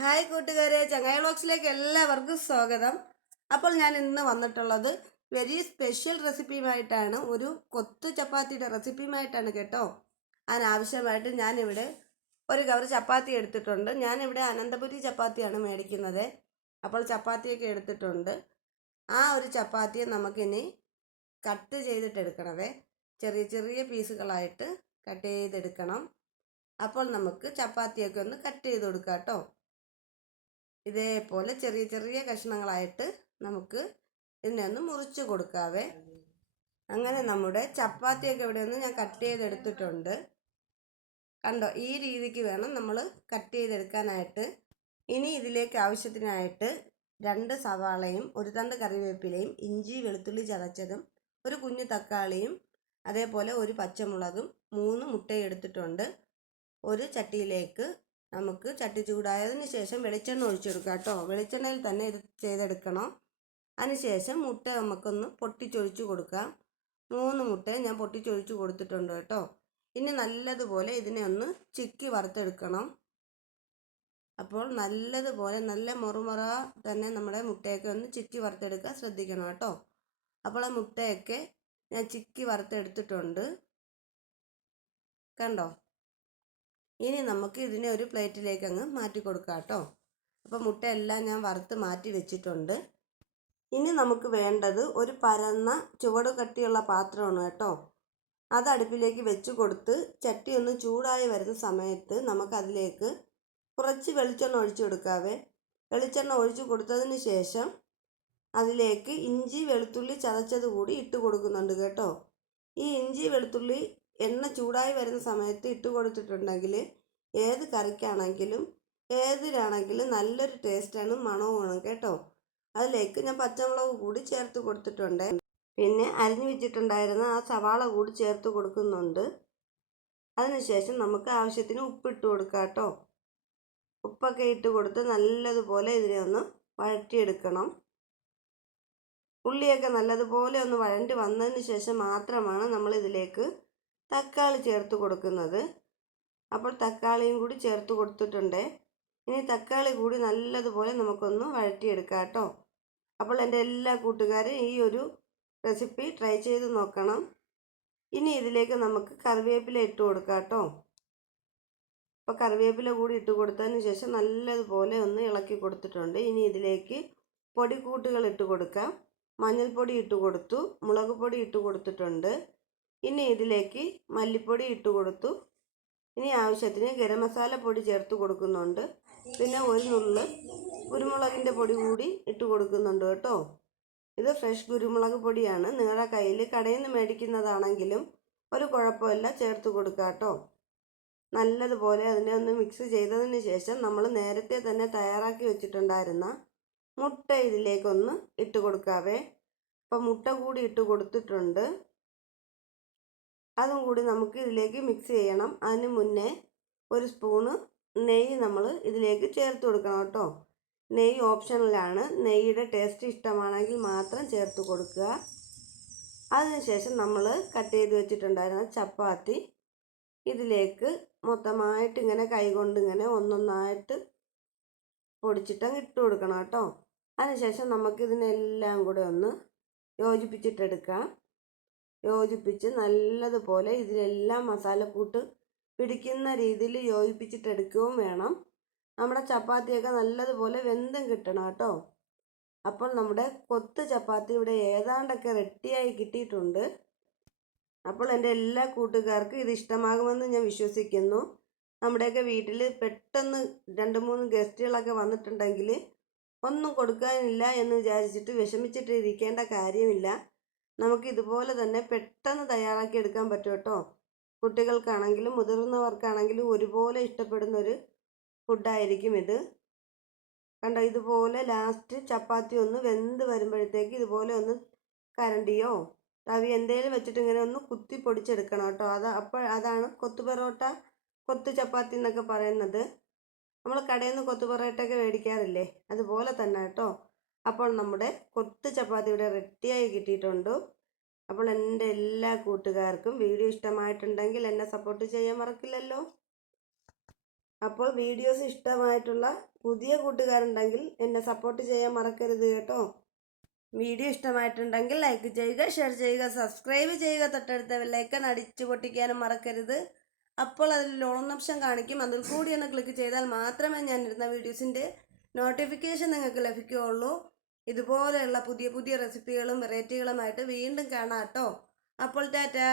Hi കൂട്ടുകാരെ ചങ്ങായ ബ്ലോഗ്സിലേക്ക് എല്ലാവർക്കും സ്വാഗതം. അപ്പോൾ ഞാൻ ഇന്ന് വന്നിട്ടുള്ളത് വെരി സ്പെഷ്യൽ റെസിപ്പിയുമായിട്ടാണ് ഒരു കൊത്തു ചപ്പാത്തിയുടെ റെസിപ്പിയുമായിട്ടാണ് കേട്ടോ. അതിനാവശ്യമായിട്ട് ഞാനിവിടെ ഒരു കവർ ചപ്പാത്തി എടുത്തിട്ടുണ്ട്. ഞാനിവിടെ അനന്തപുരി ചപ്പാത്തിയാണ് മേടിക്കുന്നത്. അപ്പോൾ ചപ്പാത്തിയൊക്കെ എടുത്തിട്ടുണ്ട്. ആ ഒരു ചപ്പാത്തിയെ നമുക്കിനി കട്ട് ചെയ്തിട്ട് എടുക്കണവേ ചെറിയ ചെറിയ പീസുകളായിട്ട് കട്ട് ചെയ്തെടുക്കണം. അപ്പോൾ നമുക്ക് ചപ്പാത്തിയൊക്കെ ഒന്ന് കട്ട് ചെയ്ത് കൊടുക്കാം കേട്ടോ. ഇതേപോലെ ചെറിയ ചെറിയ കഷ്ണങ്ങളായിട്ട് നമുക്ക് ഇതിനെ ഒന്ന് മുറിച്ച് കൊടുക്കാവേ. അങ്ങനെ നമ്മുടെ ചപ്പാത്തിയൊക്കെ ഇവിടെ ഒന്ന് ഞാൻ കട്ട് ചെയ്തെടുത്തിട്ടുണ്ട്. കണ്ടോ ഈ രീതിക്ക് വേണം നമ്മൾ കട്ട് ചെയ്തെടുക്കാനായിട്ട്. ഇനി ഇതിലേക്ക് ആവശ്യത്തിനായിട്ട് രണ്ട് സവാളയും ഒരു തണ്ട് കറിവേപ്പിലയും ഇഞ്ചി വെളുത്തുള്ളി ചതച്ചതും ഒരു കുഞ്ഞു തക്കാളിയും അതേപോലെ ഒരു പച്ചമുളകും മൂന്ന് മുട്ടയും എടുത്തിട്ടുണ്ട്. ഒരു ചട്ടിയിലേക്ക് നമുക്ക് ചട്ടി ചൂടായതിന് ശേഷം വെളിച്ചെണ്ണ ഒഴിച്ചെടുക്കാം കേട്ടോ. വെളിച്ചെണ്ണയിൽ തന്നെ ഇത് ചെയ്തെടുക്കണം. അതിനുശേഷം മുട്ട നമുക്കൊന്ന് പൊട്ടിച്ചൊഴിച്ചു കൊടുക്കാം. മൂന്ന് മുട്ട ഞാൻ പൊട്ടിച്ചൊഴിച്ചു കൊടുത്തിട്ടുണ്ട് കേട്ടോ. ഇനി നല്ലതുപോലെ ഇതിനെ ഒന്ന് ചിക്കി വറുത്തെടുക്കണം. അപ്പോൾ നല്ലതുപോലെ നല്ല മുറുമുറ തന്നെ നമ്മുടെ മുട്ടയൊക്കെ ഒന്ന് ചിക്കി വറുത്തെടുക്കാൻ ശ്രദ്ധിക്കണം കേട്ടോ. അപ്പോൾ ആ മുട്ടയൊക്കെ ഞാൻ ചിക്കി വറുത്തെടുത്തിട്ടുണ്ട്. കണ്ടോ? ഇനി നമുക്ക് ഇതിനെ ഒരു പ്ലേറ്റിലേക്ക് അങ്ങ് മാറ്റി കൊടുക്കാം കേട്ടോ. അപ്പോൾ മുട്ടയെല്ലാം ഞാൻ വറുത്ത് മാറ്റി വെച്ചിട്ടുണ്ട്. ഇനി നമുക്ക് വേണ്ടത് ഒരു പരന്ന ചുവട് കട്ടിയുള്ള പാത്രമാണ് കേട്ടോ. അത് അടുപ്പിലേക്ക് വെച്ച് കൊടുത്ത് ചട്ടി ഒന്ന് ചൂടായി വരുന്ന സമയത്ത് നമുക്കതിലേക്ക് കുറച്ച് വെളിച്ചെണ്ണ ഒഴിച്ചു കൊടുക്കാവേ. വെളിച്ചെണ്ണ ഒഴിച്ചു കൊടുത്തതിന് ശേഷം അതിലേക്ക് ഇഞ്ചി വെളുത്തുള്ളി ചതച്ചത് കൂടി ഇട്ട് കൊടുക്കുന്നുണ്ട് കേട്ടോ. ഈ ഇഞ്ചി വെളുത്തുള്ളി എണ്ണ ചൂടായി വരുന്ന സമയത്ത് ഇട്ട് കൊടുത്തിട്ടുണ്ടെങ്കിൽ ഏത് കറിക്കാണെങ്കിലും ഏതിലാണെങ്കിലും നല്ലൊരു ടേസ്റ്റാണ് മണവുമാണ് കേട്ടോ. അതിലേക്ക് ഞാൻ പച്ചമുളക് കൂടി ചേർത്ത് കൊടുത്തിട്ടുണ്ട്. പിന്നെ അരിഞ്ഞു വെച്ചിട്ടുണ്ടായിരുന്ന ആ സവാള കൂടി ചേർത്ത് കൊടുക്കുന്നുണ്ട്. അതിനുശേഷം നമുക്ക് ആവശ്യത്തിന് ഉപ്പിട്ട് കൊടുക്കാം കേട്ടോ. ഉപ്പൊക്കെ ഇട്ട് കൊടുത്ത് നല്ലതുപോലെ ഇതിനെ ഒന്ന് വഴറ്റിയെടുക്കണം. ഉള്ളിയൊക്കെ നല്ലതുപോലെ ഒന്ന് വഴണ്ടി വന്നതിന് ശേഷം മാത്രമാണ് നമ്മൾ ഇതിലേക്ക് തക്കാളി ചേർത്ത് കൊടുക്കുന്നത്. അപ്പോൾ തക്കാളിയും കൂടി ചേർത്ത് കൊടുത്തിട്ടുണ്ട്. ഇനി തക്കാളി കൂടി നല്ലതുപോലെ നമുക്കൊന്ന് വഴറ്റിയെടുക്കാം കേട്ടോ. അപ്പോൾ എന്റെ എല്ലാ കൂട്ടുകാരും ഈ ഒരു റെസിപ്പി ട്രൈ ചെയ്ത് നോക്കണം. ഇനി ഇതിലേക്ക് നമുക്ക് കറിവേപ്പില ഇട്ട് കൊടുക്കാം കേട്ടോ. അപ്പോൾ കറിവേപ്പില കൂടി ഇട്ട് കൊടുത്തതിന് ശേഷം നല്ലതുപോലെ ഒന്ന് ഇളക്കി കൊടുത്തിട്ടുണ്ട്. ഇനി ഇതിലേക്ക് പൊടിക്കൂട്ടുകൾ ഇട്ട് കൊടുക്കാം. മഞ്ഞൾപ്പൊടി ഇട്ട് കൊടുത്തു. മുളക് പൊടി ഇട്ട് കൊടുത്തിട്ടുണ്ട്. ഇനി ഇതിലേക്ക് മല്ലിപ്പൊടി ഇട്ട് കൊടുത്തു. ഇനി ആവശ്യത്തിന് ഗരം മസാല പൊടി ചേർത്ത് കൊടുക്കുന്നുണ്ട്. പിന്നെ ഒരു നുള്ള് കുരുമുളകിന്റെ പൊടി കൂടി ഇട്ട് കൊടുക്കുന്നുണ്ട് കേട്ടോ. ഇത് ഫ്രഷ് കുരുമുളക് പൊടിയാണ്. നിങ്ങളുടെ കയ്യിൽ കടയിൽ നിന്ന് മേടിക്കുന്നതാണെങ്കിലും ഒരു കുഴപ്പമില്ല ചേർത്ത് കൊടുക്കുക കേട്ടോ. നല്ലതുപോലെ അതിനെ ഒന്ന് മിക്സ് ചെയ്തതിന് ശേഷം നമ്മൾ നേരത്തെ തന്നെ തയ്യാറാക്കി വെച്ചിട്ടുണ്ടായിരുന്ന മുട്ട ഇതിലേക്കൊന്ന് ഇട്ട് കൊടുക്കാവേ. അപ്പം മുട്ട കൂടി ഇട്ട് കൊടുത്തിട്ടുണ്ട്. അതും കൂടി നമുക്ക് ഇതിലേക്ക് മിക്സ് ചെയ്യണം. അതിന് മുന്നേ ഒരു സ്പൂണ് നെയ്യ് നമ്മൾ ഇതിലേക്ക് ചേർത്ത് കൊടുക്കണം കേട്ടോ. നെയ്യ് ഓപ്ഷണലാണ് നെയ്യുടെ ടേസ്റ്റ് ഇഷ്ടമാണെങ്കിൽ മാത്രം ചേർത്ത് കൊടുക്കുക. അതിനുശേഷം നമ്മൾ കട്ട് ചെയ്ത് വെച്ചിട്ടുണ്ടായിരുന്ന ചപ്പാത്തി ഇതിലേക്ക് മൊത്തമായിട്ട് ഇങ്ങനെ കൈകൊണ്ട് ഇങ്ങനെ ഒന്നൊന്നായിട്ട് പൊടിച്ചിട്ടങ്ങ് ഇട്ട് കൊടുക്കണം കേട്ടോ. അതിനുശേഷം നമുക്കിതിനെല്ലാം കൂടെ ഒന്ന് യോജിപ്പിച്ചിട്ടെടുക്കാം. യോജിപ്പിച്ച് നല്ലതുപോലെ ഇതിലെല്ലാം മസാലക്കൂട്ട് പിടിക്കുന്ന രീതിയിൽ യോജിപ്പിച്ചിട്ടെടുക്കുകയും വേണം. നമ്മുടെ ചപ്പാത്തിയൊക്കെ നല്ലതുപോലെ വെന്തം കിട്ടണം കേട്ടോ. അപ്പോൾ നമ്മുടെ കൊത്ത് ചപ്പാത്തി ഇവിടെ ഏതാണ്ടൊക്കെ റെഡിയായി കിട്ടിയിട്ടുണ്ട്. അപ്പോൾ എന്റെ എല്ലാ കൂട്ടുകാർക്കും ഇത് ഇഷ്ടമാകുമെന്ന് ഞാൻ വിശ്വസിക്കുന്നു. നമ്മുടെയൊക്കെ വീട്ടിൽ പെട്ടെന്ന് രണ്ട് മൂന്ന് ഗസ്റ്റുകളൊക്കെ വന്നിട്ടുണ്ടെങ്കിൽ ഒന്നും കൊടുക്കാനില്ല എന്ന് വിചാരിച്ചിട്ട് വിഷമിച്ചിട്ട് ഇരിക്കേണ്ട കാര്യമില്ല. നമുക്ക് ഇതുപോലെ തന്നെ പെട്ടെന്ന് തയ്യാറാക്കി എടുക്കാൻ പറ്റും കേട്ടോ. കുട്ടികൾക്കാണെങ്കിലും മുതിർന്നവർക്കാണെങ്കിലും ഒരുപോലെ ഇഷ്ടപ്പെടുന്ന ഒരു ഫുഡായിരിക്കും ഇത്. കണ്ടോ ഇതുപോലെ ലാസ്റ്റ് ചപ്പാത്തി ഒന്ന് വെന്ത് വരുമ്പോഴത്തേക്ക് ഇതുപോലെ ഒന്ന് കരണ്ടിയോ തവി എന്തേലും വെച്ചിട്ട് ഇങ്ങനെ ഒന്ന് കുത്തി പൊടിച്ചെടുക്കണം കേട്ടോ. അത് അപ്പോൾ അതാണ് കൊത്തു പൊറോട്ട കൊത്തു ചപ്പാത്തി എന്നൊക്കെ പറയുന്നത്. നമ്മൾ കടയിൽ നിന്ന് കൊത്തു പൊറോട്ടയൊക്കെ മേടിക്കാറില്ലേ? അതുപോലെ തന്നെ കേട്ടോ. അപ്പോൾ നമ്മുടെ കൊത്ത് ചപ്പാത്തി ഇവിടെ റെഡിയായി കിട്ടിയിട്ടുണ്ട്. അപ്പോൾ എന്റെ എല്ലാ കൂട്ടുകാർക്കും വീഡിയോ ഇഷ്ടമായിട്ടുണ്ടെങ്കിൽ എന്നെ സപ്പോർട്ട് ചെയ്യാൻ മറക്കില്ലല്ലോ. അപ്പോൾ വീഡിയോസ് ഇഷ്ടമായിട്ടുള്ള പുതിയ കൂട്ടുകാരുണ്ടെങ്കിൽ എന്നെ സപ്പോർട്ട് ചെയ്യാൻ മറക്കരുത് കേട്ടോ. വീഡിയോ ഇഷ്ടമായിട്ടുണ്ടെങ്കിൽ ലൈക്ക് ചെയ്യുക ഷെയർ ചെയ്യുക സബ്സ്ക്രൈബ് ചെയ്യുക തൊട്ടടുത്ത വെള്ളയൊക്കെ അടിച്ചു പൊട്ടിക്കാനും മറക്കരുത്. അപ്പോൾ അതിൽ ലോൺ ഓപ്ഷൻ കാണിക്കും. അതിൽ കൂടി ഒന്ന് ക്ലിക്ക് ചെയ്താൽ മാത്രമേ ഞാൻ ഇടുന്ന വീഡിയോസിന്റെ നോട്ടിഫിക്കേഷൻ നിങ്ങൾക്ക് ലഭിക്കുകയുള്ളൂ. ഇതുപോലെയുള്ള പുതിയ പുതിയ റെസിപ്പികളും വെറൈറ്റികളുമായിട്ട് വീണ്ടും കാണാം കേട്ടോ. അപ്പോൾ ടാറ്റാ.